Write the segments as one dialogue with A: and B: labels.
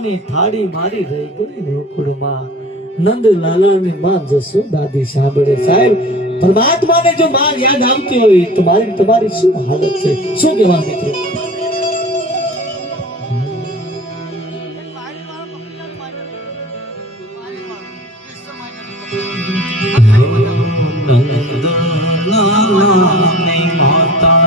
A: કાસાની થાળી મારી રહી ગઈ રોકડમાં. નંદ લાલાની માં જશોદાદી સાંભળે સાહેબ, પરમાત્માને જો માં યાદ આવતી હોય તો મારી તમારી શું હાલત છે? શું કહેવા મિત્રો
B: નંદલાલાની માતા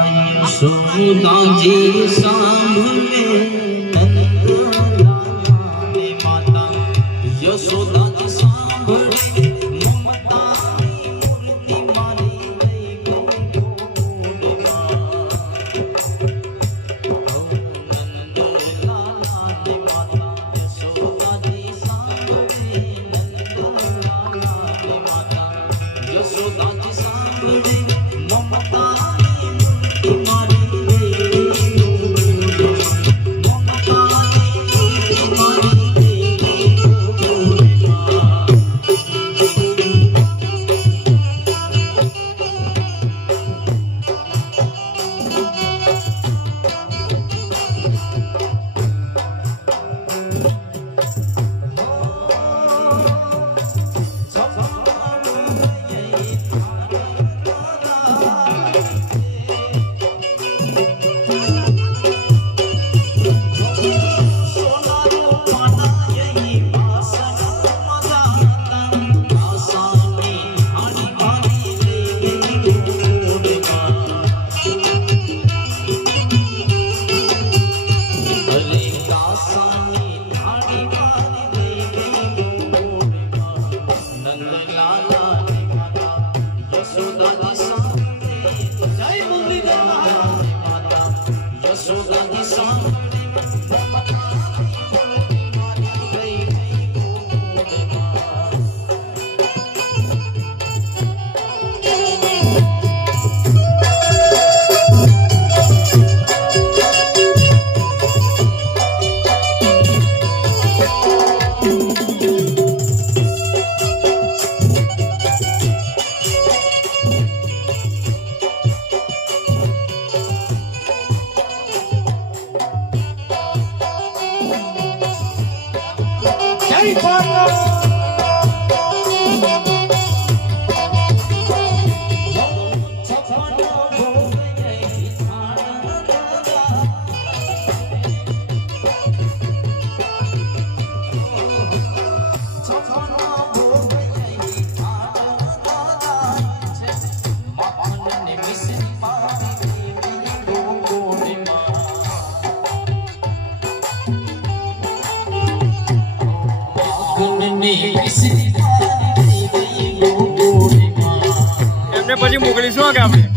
C: એમને પછી મોકલીશું કે આપણે?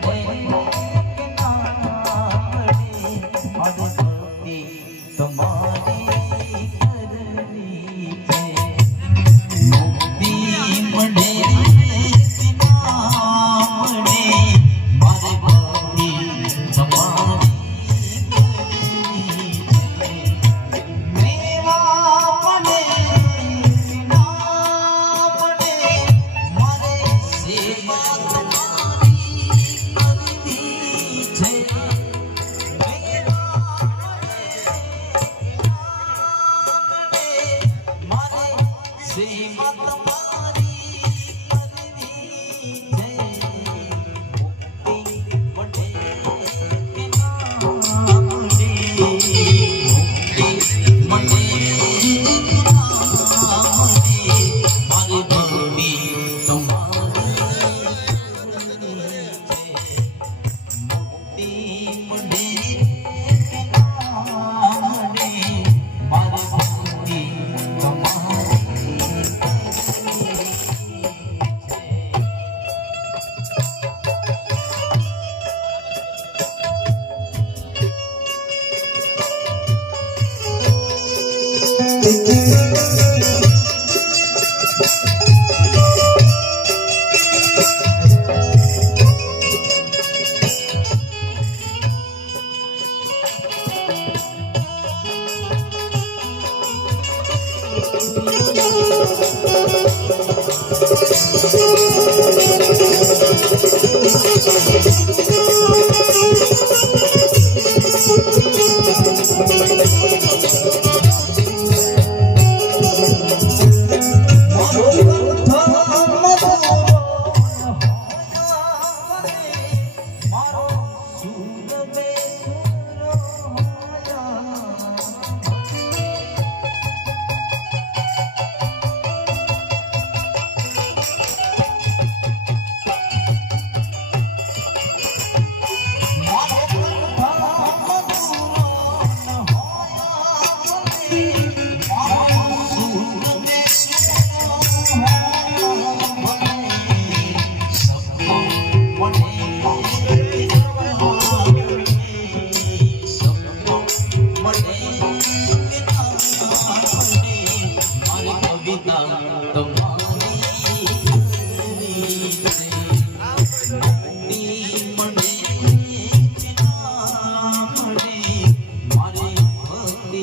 C: તમારી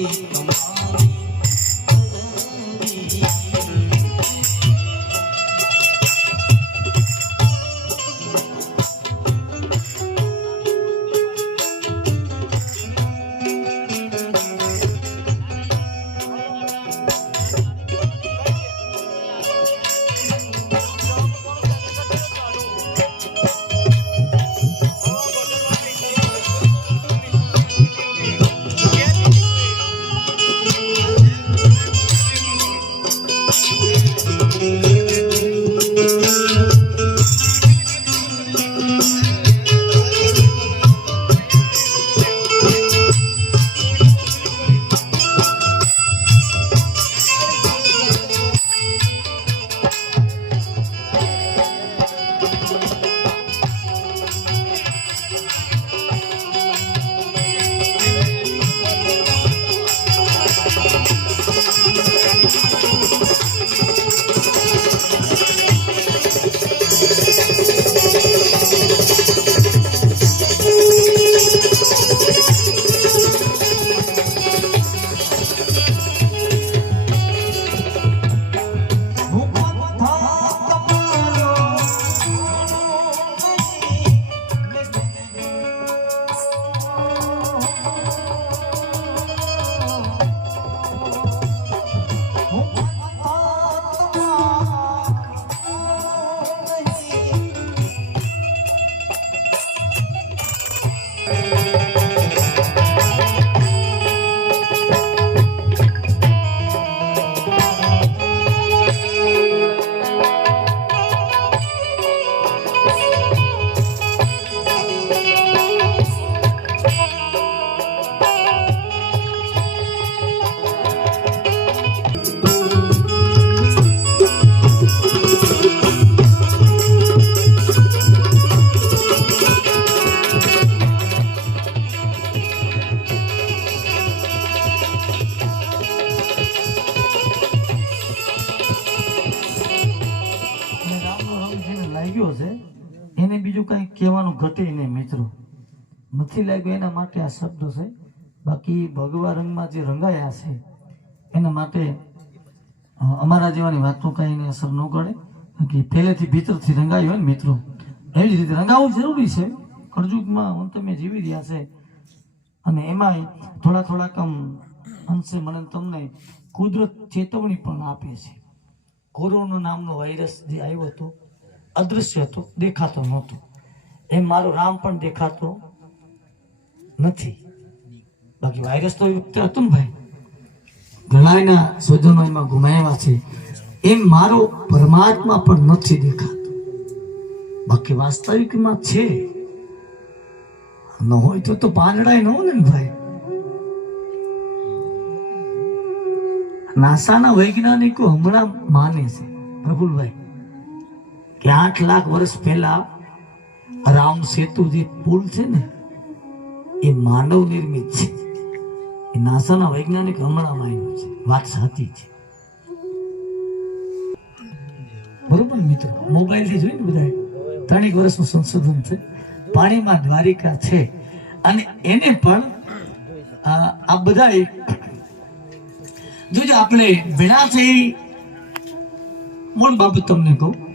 A: અને Thank you. એને બીજું કંઈ કહેવાનું ઘટે નહીં મિત્રો. નથી લાગ્યું એના માટે આ શબ્દો છે. બાકી ભગવા રંગમાં જે રંગાયા છે, એના માટે અમારા જેવાની વાતો કાંઈ એને અસર ન કરે બાકી પહેલેથી ભીતરથી રંગાયું હોય ને મિત્રો. એવી રીતે રંગાવવું જરૂરી છે. કળજુગમાં હું તમે જીવી રહ્યા છે. અને એમાંય થોડા થોડાક આમ અંશે મને તમને કુદરત ચેતવણી પણ આપે છે. કોરોના નામનો વાયરસ જે આવ્યો હતો અદૃશ્ય હતો, દેખાતો નહોતો. એમ મારો રામ પણ દેખાતો નથી. બાકી વાયરસ તો યુક્ત હતું ને ભાઈ. ગણાયના સ્વજનો એમાં ગુમાવ્યા છે. એમ મારો પરમાત્મા પણ નથી દેખાતો. બાકી વાસ્તવિકમાં છે. ન હોય તો તો પાંદડાય ન હોય ને ભાઈ. નાસાના વૈજ્ઞાનિકો હમણાં માને છે. પ્રફુલભાઈ કે આઠ લાખ વર્ષ પહેલા રામ સેતુ જે પુલ છે ને, એ માનવ નિર્મિત છે. એ નાસાના વૈજ્ઞાનિક હમણાં આવ્યો છે. વાત સાચી છે. બરોબર મિત્રો? મોબાઈલથી જોઈને બધા ત્રણેક વર્ષનું સંશોધન છે. પાણીમાં દ્વારિકા છે. અને એને પણ, આ બધા જોજો આપણે ભેણા થઈ મૂળ બાબત તમને કહું.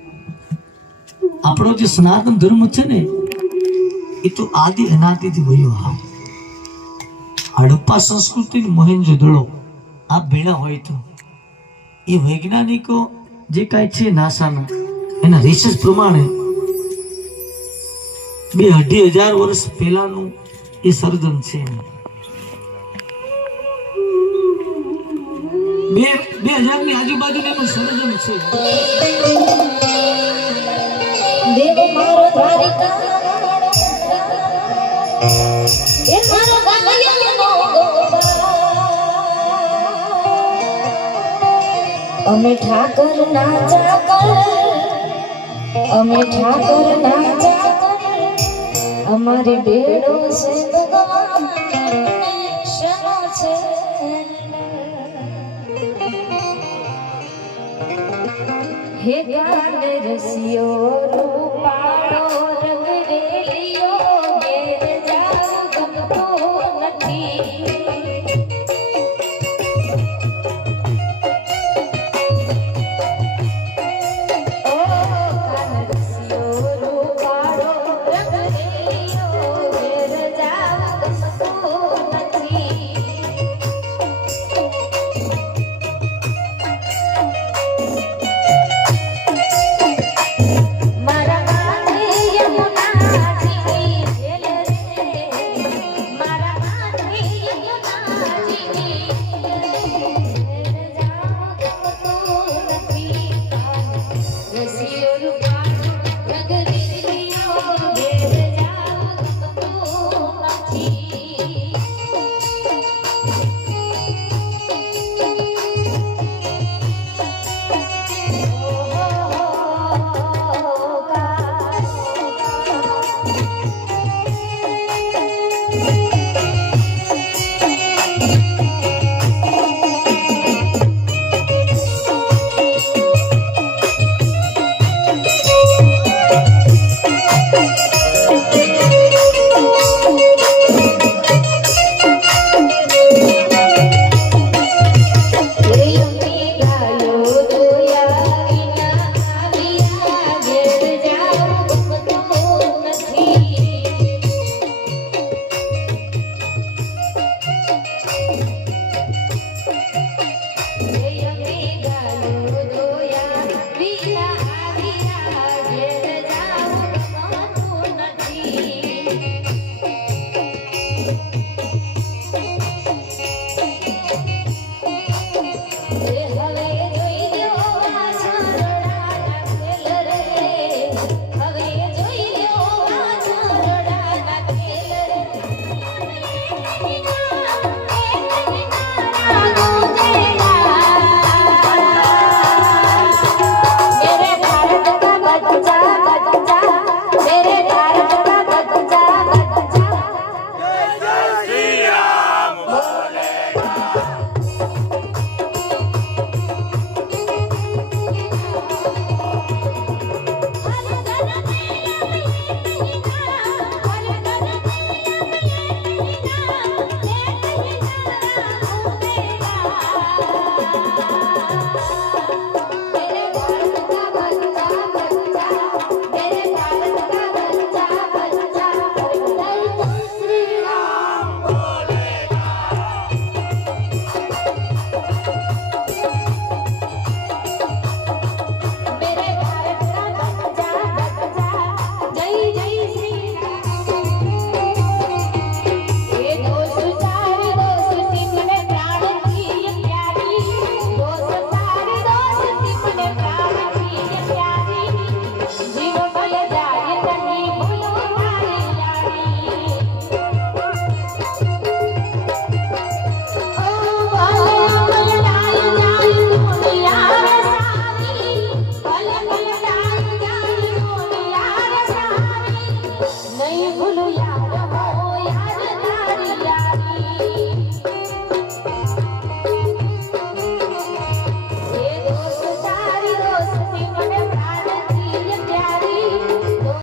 A: આપણો જે સનાતન ધર્મ છે ને, એ તો આદિ અનાદિથી વયો આવે હડપ્પા સંસ્કૃતિ મહેન્દ્ર દડો આ ભેળા હોય તો, એ વૈજ્ઞાનિકો જે કાંઈ છે નાસાના, એના રિસર્ચ પ્રમાણે બે અઢી હજાર વર્ષ પહેલાનું એ સર્જન છે. બે બે હજારની આજુબાજુનું એનું સર્જન છે.
D: દેવ મારો દ્વારિકા. એ મારો ગાયનો. અમે ઠાકર ના ચાકર. અમે ઠાકર ના ચાકર. અમારી બેડો છે હે ગાને રસિયો રૂપાળો